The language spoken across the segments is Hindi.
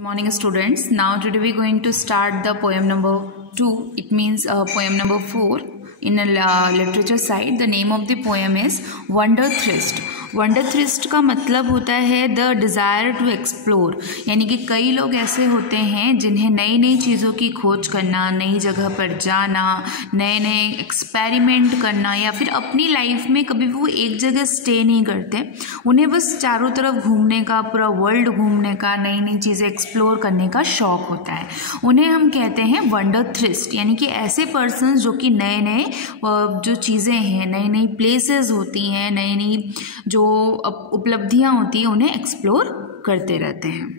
Morning students, now today we are going to start the poem number 2. It means poem number 4 in a literature side. The name of the poem is Wanderthirst. वंडरथ्रिस्ट का मतलब होता है द डिज़ायर टू एक्सप्लोर, यानी कि कई लोग ऐसे होते हैं जिन्हें नई नई चीज़ों की खोज करना, नई जगह पर जाना, नए नए एक्सपेरिमेंट करना, या फिर अपनी लाइफ में कभी भी वो एक जगह स्टे नहीं करते। उन्हें बस चारों तरफ घूमने का, पूरा वर्ल्ड घूमने का, नई नई चीज़ें एक्सप्लोर करने का शौक़ होता है। उन्हें हम कहते हैं वंडरथ्रिस्ट, यानी कि ऐसे पर्सन जो कि नए नए जो चीज़ें हैं, नई नई प्लेसेस होती हैं, नई नई जो उपलब्धियां होती हैं, उन्हें एक्सप्लोर करते रहते हैं।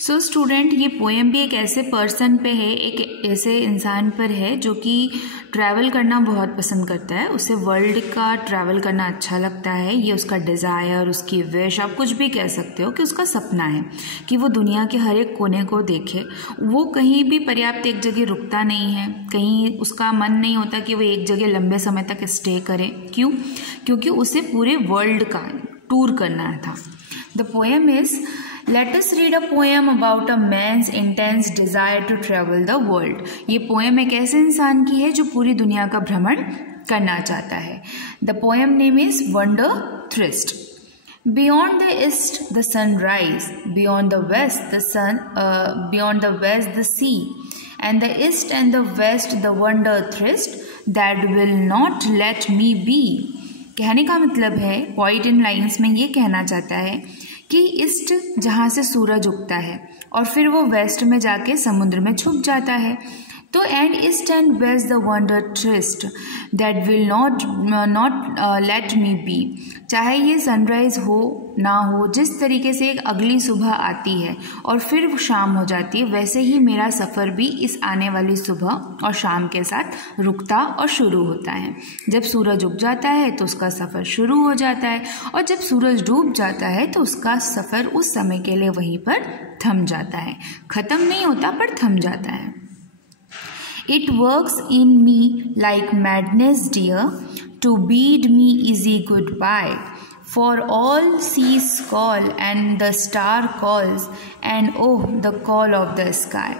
सो स्टूडेंट, ये पोएम भी एक ऐसे पर्सन पे है, एक ऐसे इंसान पर है जो कि ट्रैवल करना बहुत पसंद करता है। उसे वर्ल्ड का ट्रैवल करना अच्छा लगता है। ये उसका डिज़ायर, उसकी विश, आप कुछ भी कह सकते हो कि उसका सपना है कि वो दुनिया के हर एक कोने को देखे। वो कहीं भी पर्याप्त एक जगह रुकता नहीं है, कहीं उसका मन नहीं होता कि वो एक जगह लंबे समय तक स्टे करे। क्यों? क्योंकि उसे पूरे वर्ल्ड का टूर करना था। The poem is Let us read a poem about a man's intense desire to travel the world. ये पोएम एक ऐसे इंसान की है जो पूरी दुनिया का भ्रमण करना चाहता है। The poem name is Wanderthirst. Beyond the east the sun rise, beyond the west the sun, beyond the west the sea, and the east and the west the wanderthirst that will not let me be. कहने का मतलब है, पॉइंट इन लाइन्स में ये कहना चाहता है कि ईस्ट जहाँ से सूरज उगता है और फिर वो वेस्ट में जाके समुद्र में छुप जाता है, तो and east and west the wanderthirst that will not let me be. चाहे ये सनराइज हो ना हो, जिस तरीके से एक अगली सुबह आती है और फिर शाम हो जाती है, वैसे ही मेरा सफ़र भी इस आने वाली सुबह और शाम के साथ रुकता और शुरू होता है। जब सूरज उग जाता है तो उसका सफ़र शुरू हो जाता है, और जब सूरज डूब जाता है तो उसका सफ़र उस समय के लिए वहीं पर थम जाता है। ख़त्म नहीं होता पर थम जाता है। It works in me like madness, dear, to bid me easy goodbye. For all seas call and the star calls, and oh, the call of the sky.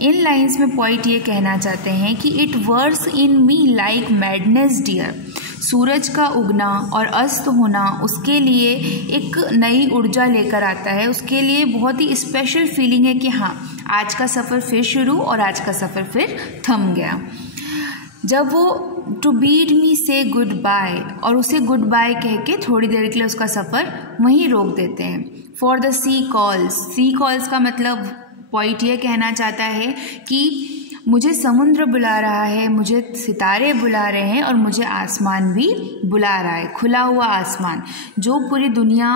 इन लाइन्स में पॉइंट ये कहना चाहते हैं कि it works in me like madness dear. सूरज का उगना और अस्त होना उसके लिए एक नई ऊर्जा लेकर आता है। उसके लिए बहुत ही स्पेशल फीलिंग है कि हाँ, आज का सफ़र फिर शुरू और आज का सफ़र फिर थम गया। जब वो टू बीड मी से गुड बाय, और उसे गुड बाय कह के थोड़ी देर के लिए उसका सफ़र वहीं रोक देते हैं। For the sea calls, sea calls का मतलब पॉइंट ये कहना चाहता है कि मुझे समुद्र बुला रहा है, मुझे सितारे बुला रहे हैं, और मुझे आसमान भी बुला रहा है। खुला हुआ आसमान, जो पूरी दुनिया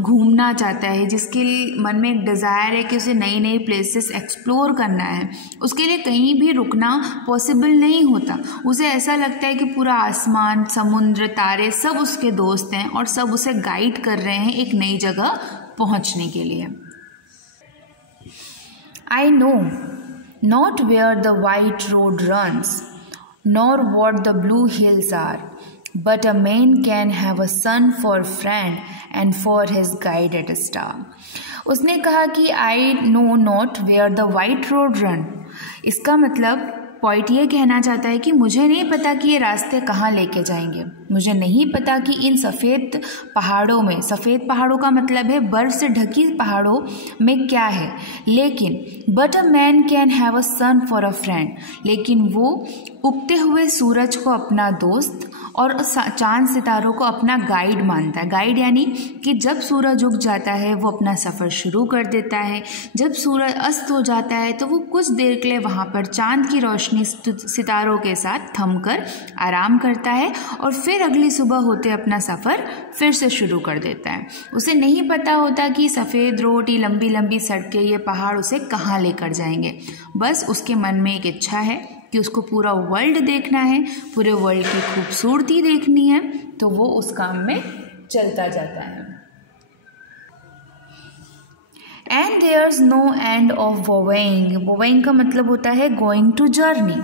घूमना चाहता है, जिसके मन में एक डिज़ायर है कि उसे नई नई प्लेसेस एक्सप्लोर करना है, उसके लिए कहीं भी रुकना पॉसिबल नहीं होता। उसे ऐसा लगता है कि पूरा आसमान, समुद्र, तारे सब उसके दोस्त हैं और सब उसे गाइड कर रहे हैं एक नई जगह पहुंचने के लिए। I know not where the white road runs, nor what the blue hills are, but a man can have a sun for friend and for his guided star. उसने कहा कि I know not where the white road run. इसका मतलब पॉइंट ये कहना चाहता है कि मुझे नहीं पता कि ये रास्ते कहाँ लेके जाएंगे। मुझे नहीं पता कि इन सफ़ेद पहाड़ों में, सफ़ेद पहाड़ों का मतलब है बर्फ़ से ढकी पहाड़ों में क्या है, लेकिन but a man can have a son for a friend, लेकिन वो उगते हुए सूरज को अपना दोस्त और चांद सितारों को अपना गाइड मानता है। गाइड यानी कि जब सूरज उग जाता है वो अपना सफ़र शुरू कर देता है, जब सूरज अस्त हो जाता है तो वो कुछ देर के लिए वहाँ पर चांद की रोशनी सितारों के साथ थमकर आराम करता है, और फिर अगली सुबह होते अपना सफ़र फिर से शुरू कर देता है। उसे नहीं पता होता कि सफ़ेद रोड, ये लंबी लंबी सड़कें, ये पहाड़ उसे कहाँ लेकर जाएंगे। बस उसके मन में एक इच्छा है कि उसको पूरा वर्ल्ड देखना है, पूरे वर्ल्ड की खूबसूरती देखनी है, तो वो उस काम में चलता जाता है। And there's no end of voyaging. Voyaging का मतलब होता है going to journey.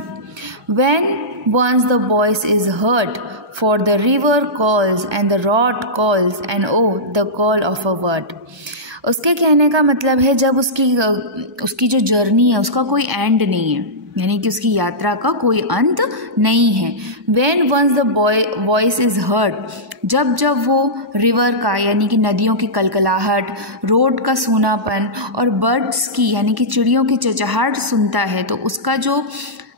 When once the voice is heard, for the river calls and the road calls, and oh the call of a word. उसके कहने का मतलब है जब उसकी जो जर्नी है उसका कोई एंड नहीं है, यानी कि उसकी यात्रा का कोई अंत नहीं है। When once the voice is heard, जब वो रिवर का यानी कि नदियों की कलकलाहट, रोड का सूनापन और बर्ड्स की यानी कि चिड़ियों की चहचहाहट सुनता है तो उसका जो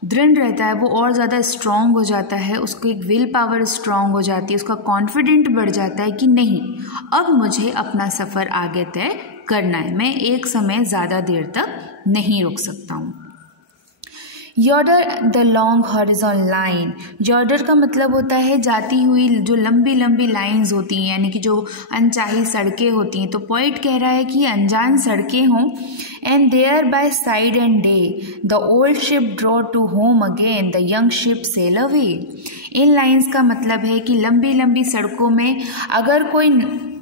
दृढ़ रहता है वो और ज़्यादा स्ट्रॉन्ग हो जाता है, उसको एक विल पावर स्ट्रॉन्ग हो जाती है, उसका कॉन्फिडेंट बढ़ जाता है कि नहीं, अब मुझे अपना सफ़र आगे तय करना है, मैं एक समय ज़्यादा देर तक नहीं रुक सकता हूँ। यॉर्डर द लॉन्ग हॉरिजॉन लाइन, यॉर्डर का मतलब होता है जाती हुई जो लंबी लंबी लाइंस होती हैं, यानी कि जो अनचाही सड़कें होती हैं। तो पोइट कह रहा है कि अनजान सड़कें हों, and there by side and day the old ship draw to home again the young ship sail away. इन लाइंस का मतलब है कि लंबी लंबी सड़कों में अगर कोई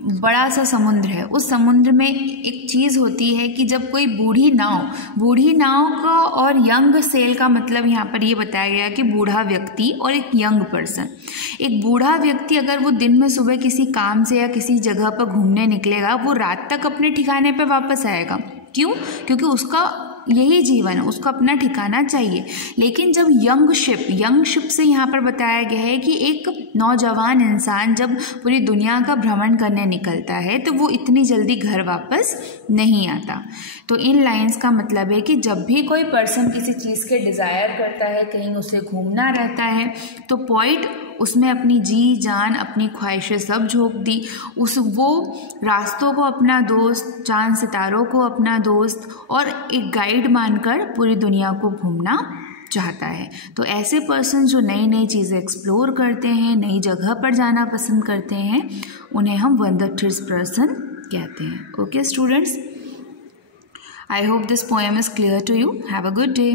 बड़ा सा समुद्र है, उस समुद्र में एक चीज़ होती है कि जब कोई बूढ़ी नाव का और यंग सेल का मतलब यहाँ पर ये बताया गया कि बूढ़ा व्यक्ति और एक यंग पर्सन। एक बूढ़ा व्यक्ति अगर वो दिन में सुबह किसी काम से या किसी जगह पर घूमने निकलेगा, वो रात तक अपने ठिकाने पे वापस आएगा। क्यों? क्योंकि उसका यही जीवन है, उसको अपना ठिकाना चाहिए। लेकिन जब यंग शिप से यहाँ पर बताया गया है कि एक नौजवान इंसान जब पूरी दुनिया का भ्रमण करने निकलता है तो वो इतनी जल्दी घर वापस नहीं आता। तो इन लाइंस का मतलब है कि जब भी कोई पर्सन किसी चीज़ के डिज़ायर करता है, कहीं उसे घूमना रहता है, तो पोइट उसमें अपनी जी जान, अपनी ख्वाहिशें सब झोंक दी, वो रास्तों को अपना दोस्त, चांद सितारों को अपना दोस्त और एक गाइड मानकर पूरी दुनिया को घूमना चाहता है। तो ऐसे पर्सन जो नई नई चीज़ें एक्सप्लोर करते हैं, नई जगह पर जाना पसंद करते हैं, उन्हें हम वंडरथ्रिस्ट पर्सन कहते हैं। Okay students, I hope this poem is clear to you. Have a good day.